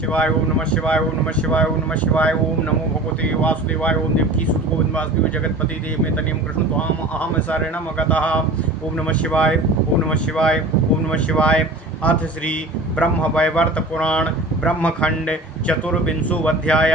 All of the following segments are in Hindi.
शिवाय, ओम नमः शिवाय, ओम नमः शिवाय, ओम नमः शिवाय, ओम नमो भगवते वासुदेवाय, ओम देवकी सुत गोविंद वासुदेव जगतपति देव में तनियम कृष्ण त्वाम अहम शरणम गतः। ओम नमः शिवाय, ओम नमः शिवाय, ओम नमः शिवाय। अथ श्री ब्रह्म वैवर्त पुराण ब्रह्मखंड चतुर्विंशोऽध्याय।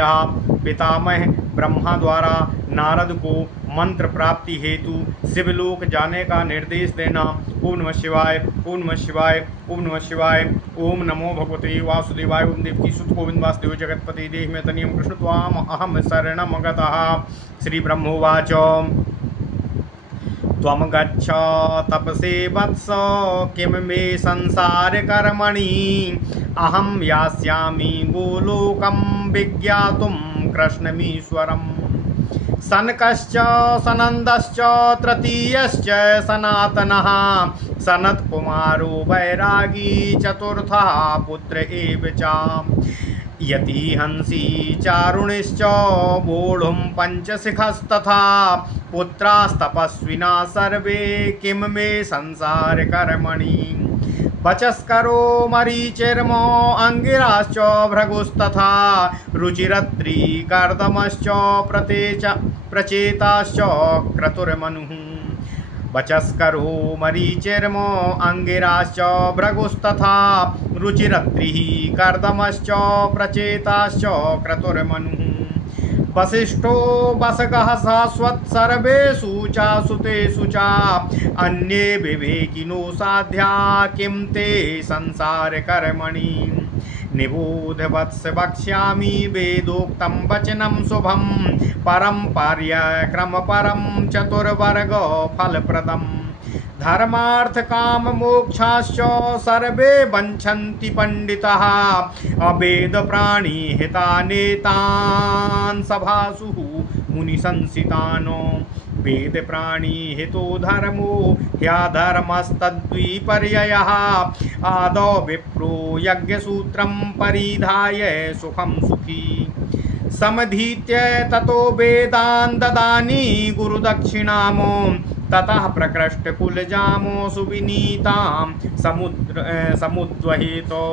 पितामह ब्रह्मा द्वारा नारद को मंत्र प्राप्ति हेतु शिवलोक जाने का निर्देश देना। ओम नमः शिवाय, ओम नमः शिवाय, ओम नमः शिवाय। ओम नमो भगवते वासुदेवाय, ओम देवकी सुत गोविंद वासुदेव जगतपति देह में तनियम कृष्ण त्वाम अहम शरणम गतः। श्री ब्रह्मोवाच त्वं गच्छ तपसे वत्स किं मे संसार कर्मणि अहं यास्यामि गोलोकं विज्ञातुं कृष्णमीश्वरम्। सनकश्च सनन्दश्च तृतीयश्च सनातनः सनत्कुमारो वैरागी चतुर्थः पुत्र एव च। यतिहंसी चारुणिश्च वोढुं पंचशिखस्तथा पुत्रास्तपस्विना सर्वे किं मे संसार कर्मणि। वचस्करो मरीचिर्मो अंगिराश्च भृगुस्तथा रुचिरत्रि कर्दमश्च प्रचेताश्च क्रतुर्मनुः। वचस्करो मरीचिर्मो अंगिराश्च भृगुस्तथा रुचिरत्रिः कर्दमश्च प्रचेताश्च क्रतुर्मनुः। वसिष्ठो वसगः शाश्वत् सर्वेषु चासुतेषु च अन्ये विवेकिनो साध्या किं ते संसार कर्मणि। निबोध वत्स वक्ष्यामि वेदोक्तं वचनं शुभं परं पार्यक्रम परं चतुर्वर्ग फलप्रदम्। धर्मार्थ काम मोक्षाश्च सर्वे वञ्छन्ति पंडितः अवेद प्राणी हितानेतान् सभासु मुनिसंसितान्। वेद प्राणी हितो धर्मो ह्यधर्मस्तद्विपर्ययः आदौ विप्रो यज्ञसूत्रं परिधाय सुखं सुखी। समधीत्य ततो वेदान् ददानि गुरुदक्षिणामो ततः प्रकृष्ट कुलजामो सुविनीतां समुद्वहेतो।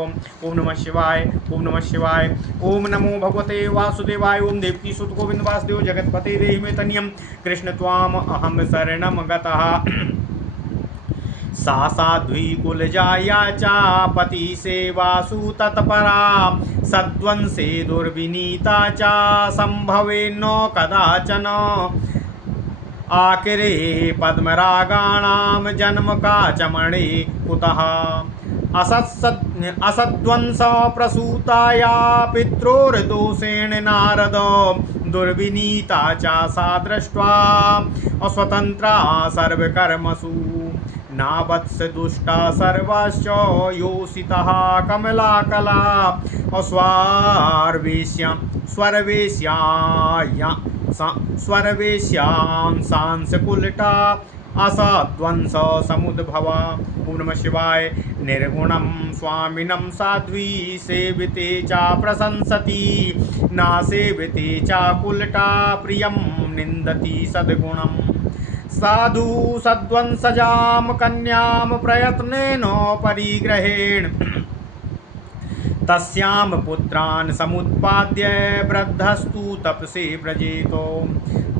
ओम नमः शिवाय, ओम नमः शिवाय। ओम नमो भगवते वासुदेवाय, ओम देवकी सुत गोविंद वासुदेव जगतपते देहि में तनियम कृष्ण त्वाम अहम शरणम गतः। सा साध्वी कुलजाया चा पति सेवासु तत्परा सद्वंसे दुर्विनीता चा संभवेन्नो कदाचन। आकिरे पद्मरागाणां जन्म काचमणे कुतः असद्वंस प्रसूताया पित्रोर्दोषेण नारद दुर्विनीता चा सा दृष्ट्वा अस्वतन्त्रा सर्वकर्मसु। नावत्स दुष्टा सर्वाश्च योषितः कमलाकला स्वर्वेश्यां सांसकुलटा असद्वंस समुद्भवा। ओम नमः शिवाय। निर्गुणं स्वामिनं साध्वी सेविते चा प्रशंसति ना सेविते चा कुलटा प्रियं निन्दति सद्गुणम्। साधु सद्वंसजां कन्यां प्रयत्नेन परिग्रहेण तस्यां पुत्रान् समुत्पाद्य वृद्धस्तु तपसे व्रजेतो।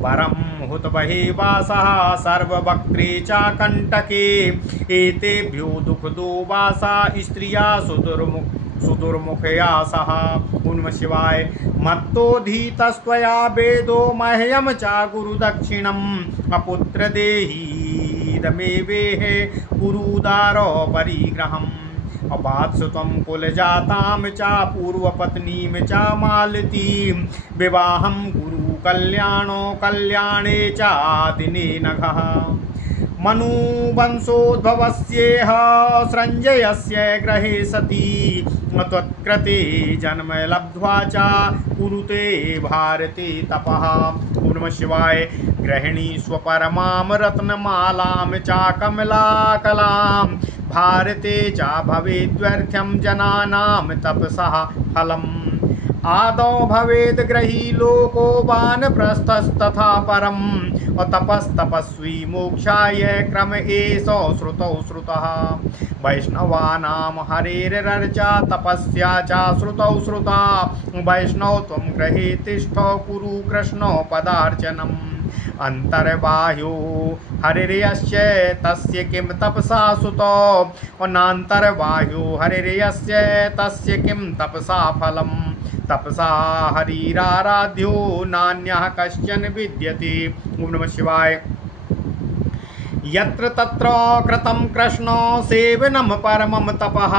परं हुतवहे वासः सर्ववक्त्रे च कण्टके एतेभ्यो दुःखदो वासा स्त्रिया सुदुर्मुखया सह। ओम नमः शिवाय। मत्तोधीतस्त्वया वेदो मह्यं च गुरुदक्षिणम् अपुत्र देहीदमेवेह कुरुदारो परिग्रहम्। अपात्सुतं कुलजातां च पूर्वपत्नीं च मालतीं विवाहं गुरु कल्याणो कल्याणे च दिने नघः। मनुवंशोद्भवस्येह सृञ्जयस्य गृहे सती त्वत्कृते जन्म लब्ध्वा च कुरुते भारते तपः। ओम नमः शिवाय। गृहिणी स्वपरमां रत्नमालां च कमलाकलां भारते च भवेद्व्यर्थ्यं जनानां तपसः फलम्। आदौ भवेद ग्रही लोको वानप्रस्थस्तथा परम तपस्तपस्वी मोक्षाय क्रम एष श्रुतौ श्रुतः। वैष्णवानां हरेरर्चा तपस्या च श्रुतौ श्रुता वैष्णव त्वं गृहे तिष्ठ कुरु कृष्णो पदार्चनम् अंतर्बाह्यो हरिर्यस्य तस्य किं तपसा सुतो अनान्तर्बाह्यो हरिर्यस्य तस्य किं तपसा फलम् तपसा हरिराराध्यो नान्यः कश्चन विद्यते। ओम नमः शिवाय। यत्र तत्र कृतं कृष्ण सेवनं परमं तपः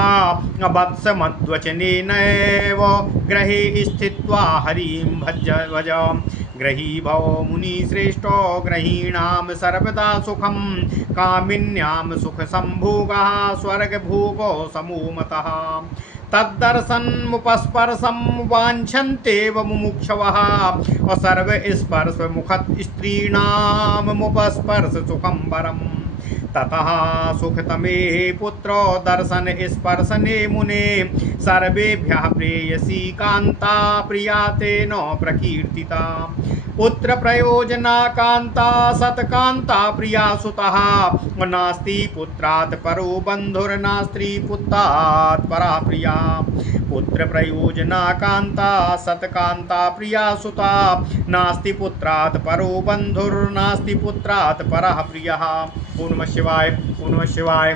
वत्समद्वचनेनैव गृहे स्थित्वा हरिं भज ग्रही भव मुनिश्रेष्ठो ग्रहीणां सर्वदा सुखं कामिन्यां सुखसंभोगः स्वर्गभोगो समूमतः तद्दर्शनमुपस्पर्शं वाञ्छन्तेव मुमुक्षवः सर्वस्पर्शमुखत् स्त्रीणामुपस्पर्श सुखं वरम् ततः सुखतमे पुत्रो दर्शन स्पर्शने मुने सर्वेभ्यः प्रेयसी कान्ता प्रिया तेन प्रकीर्तिता पुत्र प्रयोजना कान्ता सत्कान्ता प्रिया सुतः नास्ति पुत्रात् परो बन्धुर्नास्ति पुत्रात् परा प्रिया पुत्र प्रयोजना कान्ता सत्कान्ता प्रिया सुता नास्ति पुत्रात् परो बन्धुर्नास्ति पुत्रात् परः प्रियः। ओम नमः शिवाय। ओम नमः शिवाय।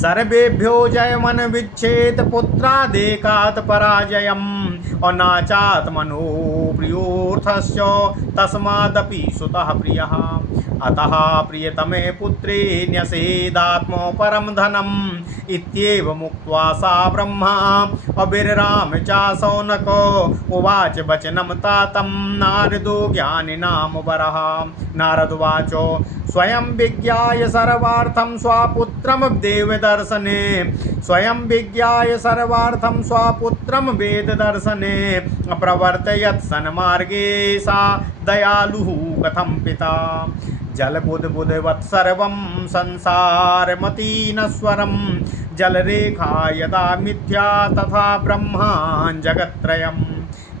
सर्वेभ्यो जयमन विच्छेद पुत्रादेकात् पराजयम् अनाचात्मनो प्रियोर्थस्य तस्मादपि सुतः प्रियः अतः प्रियतमे पुत्रे न्यसेदात्म परम धनम् इत्येव मुक्त्वा सा ब्रह्मा अभिराम च शौनको उवाच वचनं तातं नारदो ज्ञानिनाम वरः नारदवाचो स्वयं विज्ञाय सर्वार्थं स्वपुत्रं देवदर्शने स्वयं विज्ञाय सर्वार्थं स्वपुत्रं वेददर्शने प्रवर्तयत् सन्मार्गे सा दयालुः कथं पिता जलबुद्बुद्वत् सर्वं संसारमती नश्वरं जलरेखा यदा मिथ्या तथा ब्रह्मान् जगत्त्रयम्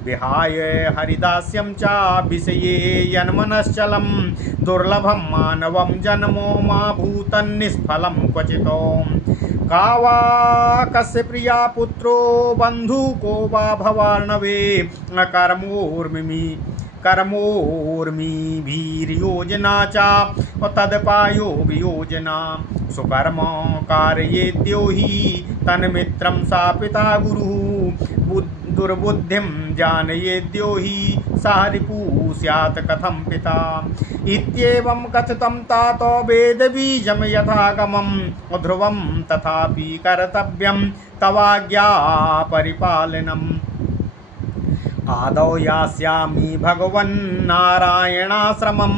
विहाय हरिदास्यं च विषये यन्मनश्चलं दुर्लभं मानवं जन्मो मा भूतन्निष्फलं क्वचितो का वा कस्य प्रिया पुत्रो बन्धुको वा भवार्णवे कर्मोर्मिभिर्योजना च तदपायो वियोजना सुकर्म कारयेद्यो हि तन्मित्रं सा पिता गुरुः दुर्बुद्धिं जानयेद्यो हि सा रिपुः स्यात् कथं पिता इत्येवं कथितं तातो वेदबीजं यथागमं ध्रुवं तथापि कर्तव्यं तवाज्ञा परिपालनम् आदौ यास्यामि भगवन्नारायणाश्रमं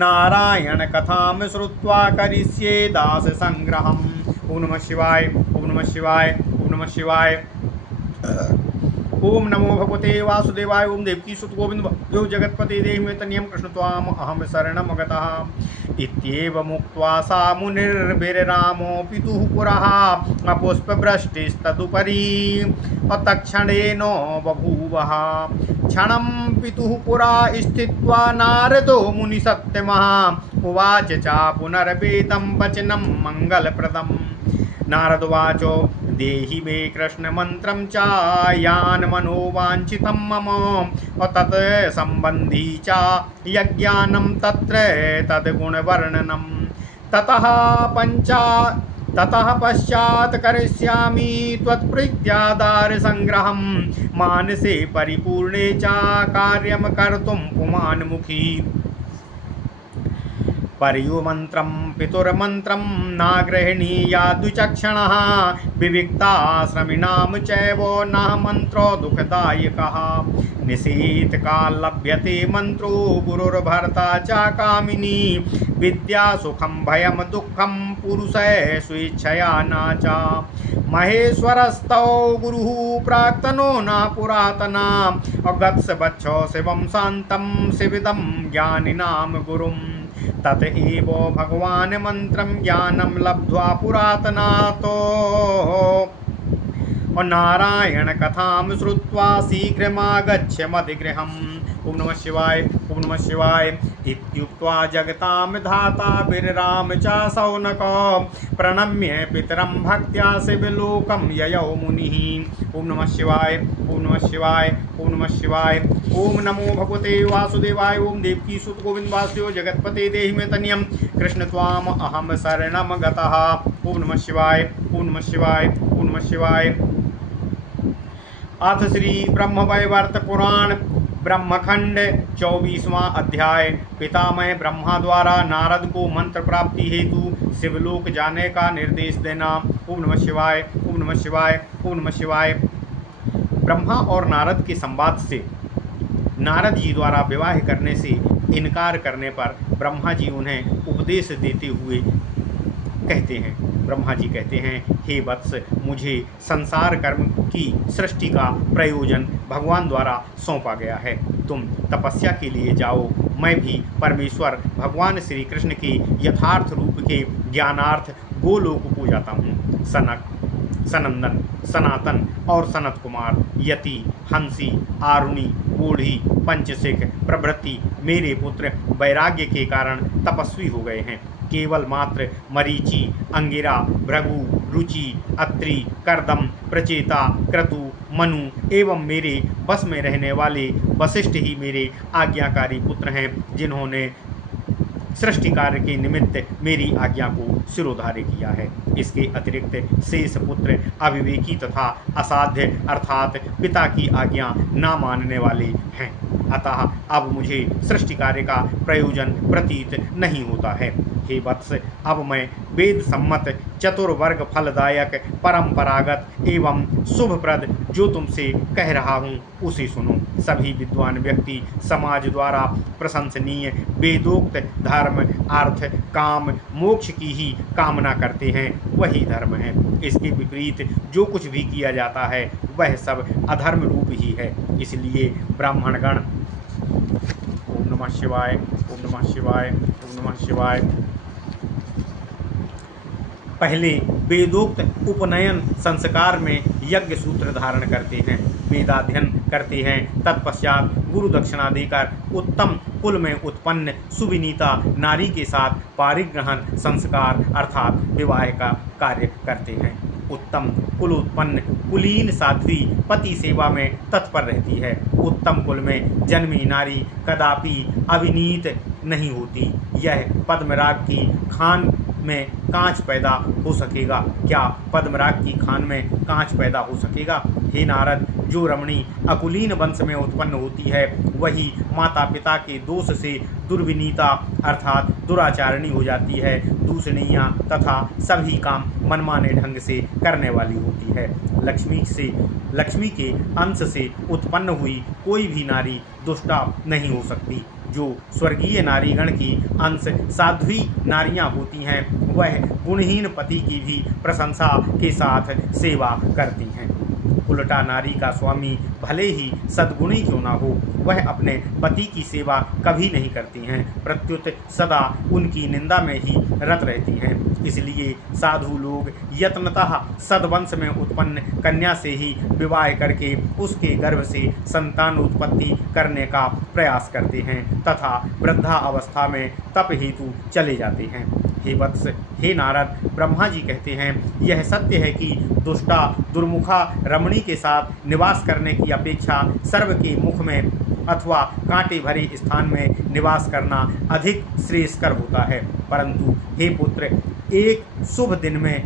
नारायणकथां श्रुत्वा करिष्ये दाससंग्रहम्। ओम नमः शिवाय। ओम नमः शिवाय। ओम नमः शिवाय। ओम नमो भगवते वासुदेवाय। ओम देवकी सुत गोविंद भो जगत्पते देहि मे तनियं कृष्ण त्वाम अहम शरणम गतः इत्येव मुक्त्वा सा मुनिर्भिर्रामो पितुः पुरः पुष्पवृष्टिस्तदुपरि तत्क्षणेन बभूवः क्षणं पितुः पुरा स्थित्वा नारदो मुनिसत्तमः उवाच च पुनर्वेदं वचनं मङ्गलप्रदम् नारदवाचो देहि मे कृष्णमन्त्रं च यान् मनोवाञ्छितं मम तत् सम्बन्धी च यज्ञानं तत्र तद्गुणवर्णनं ततः पश्चात् करिष्यामि त्वत्प्रीत्यादारसंग्रहं मानसे परिपूर्णे च कार्यं कर्तुं पुमान्मुखी पर्युमन्त्रं पितुर्मन्त्रं नागृह्णीया द्विचक्षणः विविक्ताश्रमिणां चैव न मन्त्रो दुःखदायकः निशीतकाल लभ्यते मन्त्रो गुरुर्भर्ता च कामिनी विद्या सुखं भयं दुःखं पुरुषः स्वेच्छया न च महेश्वरस्तौ गुरुः प्राक्तनो न पुरातना अगत्सवच्छो शिवं शान्तं शिविदं ज्ञानिनां गुरुम् तत एव भगवान् मन्त्रं ज्ञानं लब्ध्वा पुरातनातो नारायण कथां श्रुत्वा शीघ्रमागच्छ मदिगृहम्। ओम नमः शिवाय। ओम ओम नमः शिवाय। इत्युक्त्वा जगतां धाता विरराम च शौनको प्रणम्य पितरं भक्त्या शिवलोकं ययौ मुनिः। ओम नमः शिवाय, ओम नमः शिवाय, ओम नमः शिवाय। ओम नमो भगवते वासुदेवाय। ओम देवकी सुत गोविंद वासुदेव जगतपते देहि मे तनियम कृष्ण त्वाम अहम शरणम गतः। ओम नमः शिवाय, ओम नमः शिवाय, ओम नमः शिवाय। अथ श्री ब्रह्मवैवर्त पुराण ब्रह्मखंड 24वां अध्याय। पितामह ब्रह्मा द्वारा नारद को मंत्र प्राप्ति हेतु शिवलोक जाने का निर्देश देना। ओम नमः शिवाय, ओम नमः शिवाय, ओम नमः शिवाय। ब्रह्मा और नारद के संवाद से नारद जी द्वारा विवाह करने से इनकार करने पर ब्रह्मा जी उन्हें उपदेश देते हुए कहते हैं। ब्रह्मा जी कहते हैं, हे वत्स, मुझे संसार कर्म की सृष्टि का प्रयोजन भगवान द्वारा सौंपा गया है। तुम तपस्या के लिए जाओ। मैं भी परमेश्वर भगवान श्री कृष्ण के यथार्थ रूप के ज्ञानार्थ गोलोक को जाता हूँ। सनक, सनंदन, सनातन और सनत कुमार, यति, हंसी, आरुणि, बूढ़ी, पंचशिख प्रभृति मेरे पुत्र वैराग्य के कारण तपस्वी हो गए हैं। केवल मात्र मरीचि, अंगिरा, भृगु, रुचि, अत्रि, कर्दम, प्रचेता, क्रतु, मनु एवं मेरे बस में रहने वाले वशिष्ठ ही मेरे आज्ञाकारी पुत्र हैं, जिन्होंने सृष्टि कार्य के निमित्त मेरी आज्ञा को सिरोधार्य किया है। इसके अतिरिक्त शेष पुत्र अविवेकी तथा असाध्य अर्थात पिता की आज्ञा ना मानने वाले हैं। अतः अब मुझे सृष्टि कार्य का प्रयोजन प्रतीत नहीं होता है। हे वत्स, अब मैं वेद सम्मत चतुर्वर्ग फलदायक परंपरागत एवं शुभप्रद जो तुमसे कह रहा हूँ उसे सुनो। सभी विद्वान व्यक्ति समाज द्वारा प्रशंसनीय वेदोक्त धर्म, अर्थ, काम, मोक्ष की ही कामना करते हैं, वही धर्म है। इसके विपरीत जो कुछ भी किया जाता है वह सब अधर्म रूप ही है। इसलिए ब्राह्मणगण, ओम नमः शिवाय, ओम नमः शिवाय, ओम नमः शिवाय, पहले वेदोक्त उपनयन संस्कार में यज्ञ सूत्र धारण करते हैं, वेदाध्ययन करते हैं। तत्पश्चात गुरु दक्षिणा देकर उत्तम कुल में उत्पन्न सुविनीता नारी के साथ पारिग्रहण संस्कार अर्थात विवाह का कार्य करते हैं। उत्तम कुल उत्पन्न कुलीन साध्वी पति सेवा में तत्पर रहती है। उत्तम कुल में जन्मी नारी कदापि अविनीत नहीं होती। यह पद्मराग की खान में कांच पैदा हो सकेगा? क्या पद्मराग की खान में कांच पैदा हो सकेगा? हे नारद, जो रमणी अकुलीन वंश में उत्पन्न होती है वही माता पिता के दोष से दुर्विनीता अर्थात दुराचारणी हो जाती है, दूषणीया तथा सभी काम मनमाने ढंग से करने वाली होती है। लक्ष्मी के अंश से उत्पन्न हुई कोई भी नारी दुष्टा नहीं हो सकती। जो स्वर्गीय नारीगण की अंश साध्वी नारियां होती हैं वह गुणहीन पति की भी प्रशंसा के साथ सेवा करती हैं। उल्टा नारी का स्वामी भले ही सद्गुणी क्यों ना हो, वह अपने पति की सेवा कभी नहीं करती हैं, प्रत्युत सदा उनकी निंदा में ही रत रहती हैं। इसलिए साधु लोग यत्नतः सद्वंश में उत्पन्न कन्या से ही विवाह करके उसके गर्भ से संतान उत्पत्ति करने का प्रयास करते हैं तथा वृद्धा अवस्था में तप हेतु चले जाते हैं। हे वत्स, हे नारद, ब्रह्मा जी कहते हैं, यह सत्य है कि दुष्टा दुर्मुखा रमणी के साथ निवास करने की अपेक्षा सर्व के मुख में अथवा कांटे भरे स्थान में निवास करना अधिक श्रेयस्कर होता है। परंतु हे पुत्र, एक शुभ दिन में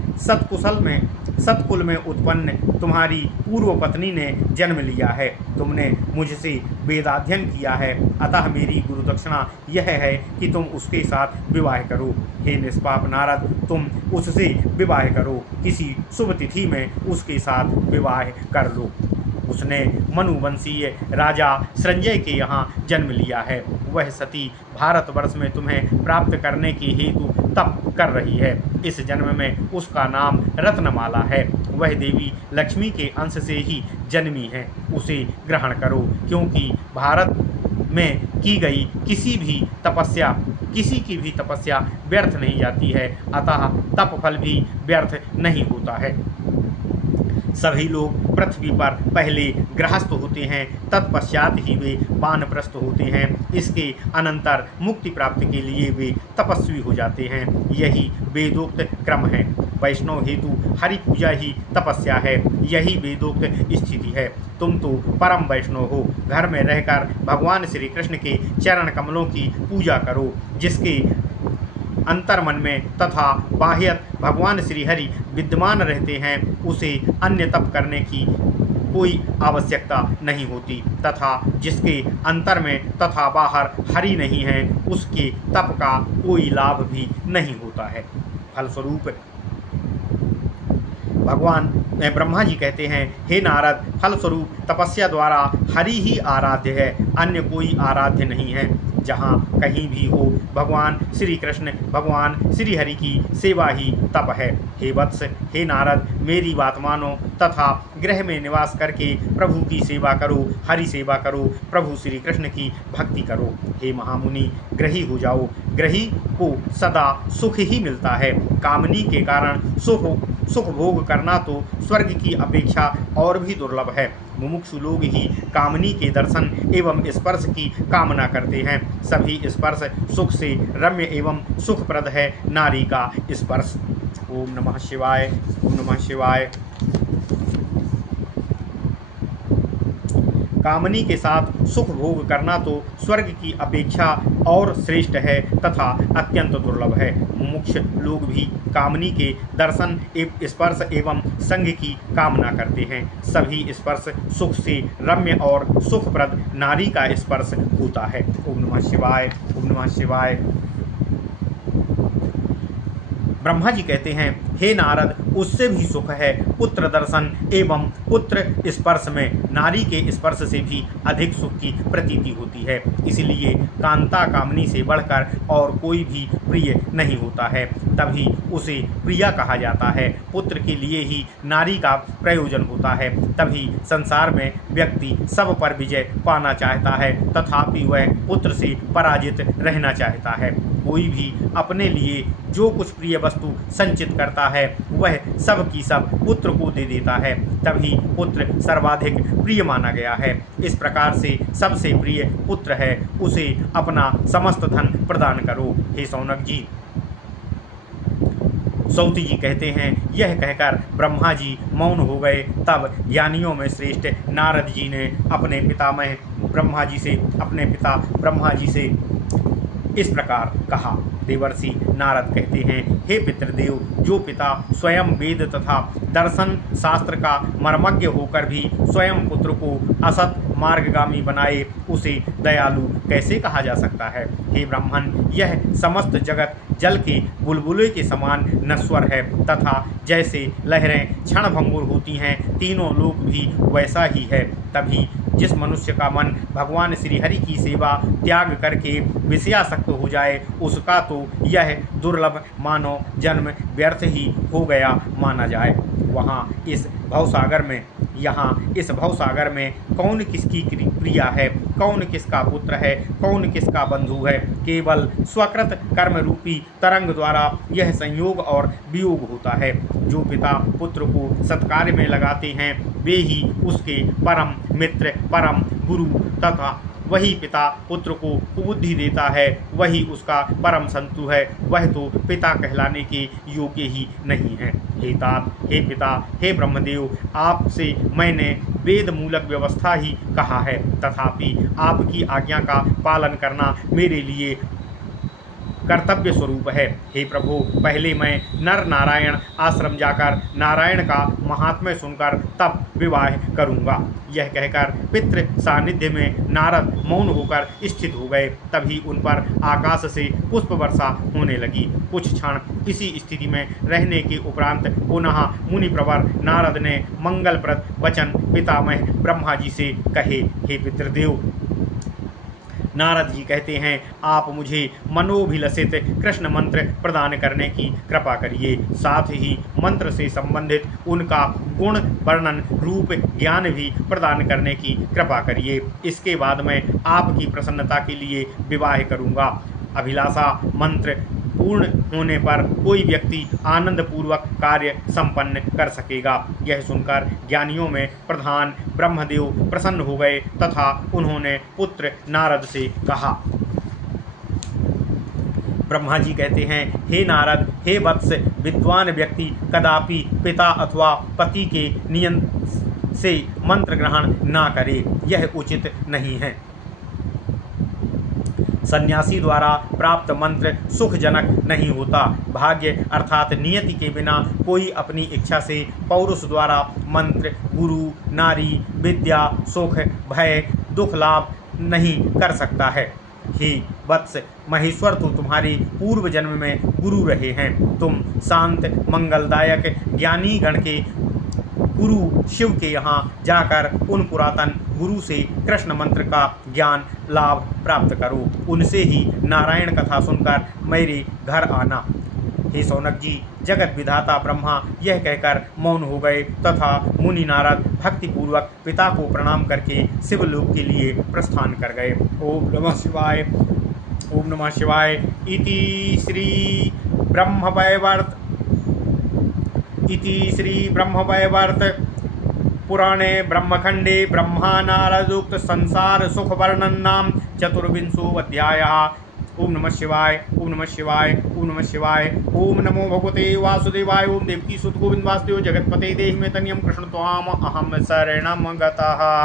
सत्कुल में उत्पन्न तुम्हारी पूर्व पत्नी ने जन्म लिया है। तुमने मुझसे वेदाध्ययन किया है, अतः मेरी गुरु दक्षिणा यह है कि तुम उसके साथ विवाह करो। हे निष्पाप नारद, तुम उससे विवाह करो, किसी शुभ तिथि में उसके साथ विवाह कर लो। उसने मनुवंशीय राजा संजय के यहाँ जन्म लिया है। वह सती भारतवर्ष में तुम्हें प्राप्त करने के हेतु तप कर रही है। इस जन्म में उसका नाम रत्नमाला है। वह देवी लक्ष्मी के अंश से ही जन्मी है। उसे ग्रहण करो, क्योंकि भारत में की गई किसी की भी तपस्या व्यर्थ नहीं जाती है, अतः तप फल भी व्यर्थ नहीं होता है। सभी लोग पृथ्वी पर पहले गृहस्थ होते हैं, तत्पश्चात ही वे वानप्रस्थ होते हैं। इसके अनंतर मुक्ति प्राप्ति के लिए वे तपस्वी हो जाते हैं। यही वेदोक्त क्रम है। वैष्णव हेतु हरि पूजा ही तपस्या है। यही वेदोक्त स्थिति है। तुम तो परम वैष्णव हो। घर में रहकर भगवान श्री कृष्ण के चरण कमलों की पूजा करो। जिसके अंतर्मन में तथा बाह्यत भगवान श्री हरि विद्यमान रहते हैं, उसे अन्य तप करने की कोई आवश्यकता नहीं होती, तथा जिसके अंतर में तथा बाहर हरि नहीं है, उसके तप का कोई लाभ भी नहीं होता है। फलस्वरूप भगवान ब्रह्मा जी कहते हैं, हे नारद, फलस्वरूप तपस्या द्वारा हरि ही आराध्य है, अन्य कोई आराध्य नहीं है। जहाँ कहीं भी हो भगवान श्री कृष्ण, भगवान श्री हरि की सेवा ही तप है। हे वत्स, हे नारद, मेरी बात मानो तथा गृह में निवास करके प्रभु की सेवा करो, हरि सेवा करो, प्रभु श्री कृष्ण की भक्ति करो। हे महामुनि, ग्रही हो जाओ। ग्रही को सदा सुख ही मिलता है। कामनी के कारण सुख भोग करना तो स्वर्ग की अपेक्षा और भी दुर्लभ है। मुमुक्षु लोग ही कामनी के दर्शन एवं स्पर्श की कामना करते हैं। सभी स्पर्श सुख से रम्य एवं सुखप्रद है नारी का स्पर्श। ओम नमः शिवाय, ओम नमः शिवाय। कामनी के साथ सुख भोग करना तो स्वर्ग की अपेक्षा और श्रेष्ठ है तथा अत्यंत दुर्लभ है। मुमुक्ष लोग भी कामनी के दर्शन स्पर्श एवं संग की कामना करते हैं। सभी स्पर्श सुख से रम्य और सुखप्रद नारी का स्पर्श होता है। ओम नमः शिवाय, ओम नमः शिवाय। ब्रह्मा जी कहते हैं, हे नारद, उससे भी सुख है पुत्र दर्शन एवं पुत्र स्पर्श में। नारी के स्पर्श से भी अधिक सुख की प्रतीति होती है। इसलिए कांता कामनी से बढ़कर और कोई भी प्रिय नहीं होता है, तभी उसे प्रिया कहा जाता है। पुत्र के लिए ही नारी का प्रयोजन होता है, तभी संसार में व्यक्ति सब पर विजय पाना चाहता है, तथापि वह पुत्र से पराजित रहना चाहता है। कोई भी अपने लिए जो कुछ प्रिय वस्तु संचित करता है, वह सब की सब पुत्र को दे देता है, तभी पुत्र सर्वाधिक प्रिय माना गया है। इस प्रकार से सबसे प्रिय पुत्र है, उसे अपना समस्त धन प्रदान करो। हे सौनक जी, सौती जी कहते हैं, यह कहकर ब्रह्मा जी मौन हो गए। तब ज्ञानियों में श्रेष्ठ नारद जी ने अपने पिता ब्रह्मा जी से इस प्रकार कहा। देवर्षि नारद कहते हैं, हे पितृदेव, जो पिता स्वयं वेद तथा दर्शन शास्त्र का मर्मज्ञ होकर भी स्वयं पुत्र को असत मार्गगामी बनाए, उसे दयालु कैसे कहा जा सकता है। हे ब्राह्मण, यह समस्त जगत जल के बुलबुले के समान नश्वर है, तथा जैसे लहरें क्षणभंगुर होती हैं, तीनों लोक भी वैसा ही है। तभी जिस मनुष्य का मन भगवान श्री हरि की सेवा त्याग करके विषयासक्त हो जाए, उसका तो यह दुर्लभ मानव जन्म व्यर्थ ही हो गया माना जाए। इस भवसागर में कौन किसकी प्रिया है, कौन किसका पुत्र है, कौन किसका बंधु है। केवल स्वकृत कर्म रूपी तरंग द्वारा यह संयोग और वियोग होता है। जो पिता पुत्र को सत्कार्य में लगाते हैं, वे ही उसके परम मित्र, परम गुरु, तथा वही पिता पुत्र को कुबुद्धि देता है, वही उसका परम संतु है। वह तो पिता कहलाने के योग्य ही नहीं है। हे तात, हे पिता, हे ब्रह्मदेव, आपसे मैंने वेद मूलक व्यवस्था ही कहा है, तथापि आपकी आज्ञा का पालन करना मेरे लिए कर्तव्य स्वरूप है। हे प्रभु, पहले मैं नर नारायण आश्रम जाकर नारायण का महात्म्य सुनकर तब विवाह करूंगा। यह कहकर पितृ सानिध्य में नारद मौन होकर स्थित हो गए। तभी उन पर आकाश से पुष्प वर्षा होने लगी। कुछ क्षण इसी स्थिति में रहने के उपरांत पुनः मुनि प्रवर नारद ने मंगलप्रद वचन पितामह ब्रह्मा जी से कहे। हे पितृदेव, नारद जी कहते हैं, आप मुझे मनोभिलषित कृष्ण मंत्र प्रदान करने की कृपा करिए। साथ ही मंत्र से संबंधित उनका गुण वर्णन रूप ज्ञान भी प्रदान करने की कृपा करिए। इसके बाद मैं आपकी प्रसन्नता के लिए विवाह करूंगा। अभिलाषा मंत्र पूर्ण होने पर कोई व्यक्ति आनंद पूर्वक कार्य संपन्न कर सकेगा। यह सुनकर ज्ञानियों में प्रधान ब्रह्मदेव प्रसन्न हो गए तथा उन्होंने पुत्र नारद से कहा। ब्रह्मा जी कहते हैं, हे नारद, हे वत्स, विद्वान व्यक्ति कदापि पिता अथवा पति के नियम से मंत्र ग्रहण ना करे, यह उचित नहीं है। सन्यासी द्वारा प्राप्त मंत्र सुखजनक नहीं होता। भाग्य अर्थात नियति के बिना कोई अपनी इच्छा से पौरुष द्वारा मंत्र, गुरु, नारी, विद्या, सुख, भय, दुख लाभ नहीं कर सकता है। हे वत्स, महेश्वर तो तुम्हारे पूर्व जन्म में गुरु रहे हैं। तुम शांत मंगलदायक ज्ञानी गण के गुरु शिव के यहाँ जाकर उन पुरातन गुरु से कृष्ण मंत्र का ज्ञान लाभ प्राप्त करो। उनसे ही नारायण कथा सुनकर मेरे घर आना। हे सौनक जी, जगत विधाता ब्रह्मा यह कहकर मौन हो गए तथा मुनि नारद भक्तिपूर्वक पिता को प्रणाम करके शिवलोक के लिए प्रस्थान कर गए। ओम नमः शिवाय। ओम नमः शिवाय। इति श्री ब्रह्मवैवर्त पुराणे ब्रह्मखंडे ब्रह्मा नारदोक्त संसार सुख वर्णन नाम चतुर्विंशो अध्यायः। ओम नमः शिवाय। ओम नमः शिवाय। ओम नमः शिवाय। ओम नमो भगवते वासुदेवाय। ओम देवकी सुत गोविंद वासुदेव जगतपते देहि में तनियम कृष्ण त्वाम अहम शरणम गतः।